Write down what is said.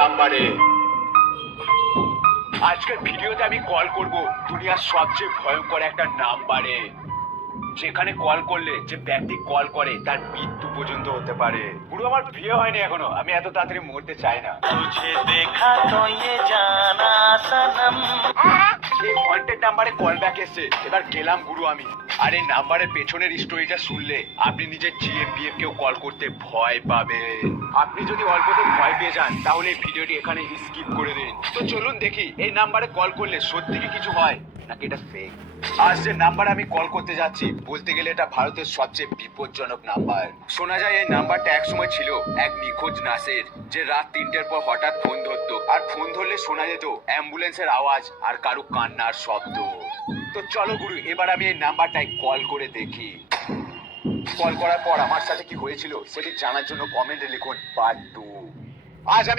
নাম্বারে। আজকের ভিডিওতে আমি কল করব দুনিয়ার সবচেয়ে ভয়ঙ্কর একটা নাম্বারে, যেখানে কল করলে যে ব্যক্তি কল করে তার মৃত্যু পর্যন্ত হতে পারে। পুরো আমার বিয়ে হয়নি এখনো, আমি এত তাড়াতাড়ি মরতে চাই না। तुझे देखा तो ये जाना सनम। এই ওয়ান্টেড নাম্বারে কল ব্যাক এসছে, এবার গেলাম গুরু আমি। আর এই নাম্বারের পেছনের স্টোরিটা শুনলে আপনি নিজের জিএমপিএফ কেও কল করতে ভয় পাবেন। আপনি যদি অল্পতে ভয় পেয়ে যান তাহলে এই ভিডিওটি এখানে স্কিপ করে দিন। তো চলুন দেখি এই নাম্বারে কল করলে সত্যি কি কিছু হয় নাকি এটা ফেক। আজ যে নাম্বার আমি কল করতে যাচ্ছি, বলতে গেলে এটা ভারতের সবচেয়ে বিপজ্জনক নাম্বার। শোনা যায় এই নাম্বারটা একসময় ছিল এক নিখোঁজ নার্সের, যে রাত 3টের পর হঠাৎ ফোন ধরতো, আর ফোন ধরলে শোনা যেত অ্যাম্বুলেন্সের আওয়াজ আর কারো কান্নার শব্দ। তো চলো গুরু, এবার আমি এই নাম্বারটায় কল করে দেখি। কল করার পর আমার সাথে কি হয়েছিল সেটি জানার জন্য কমেন্টে লিখুন পার্ট 2। আজ আমি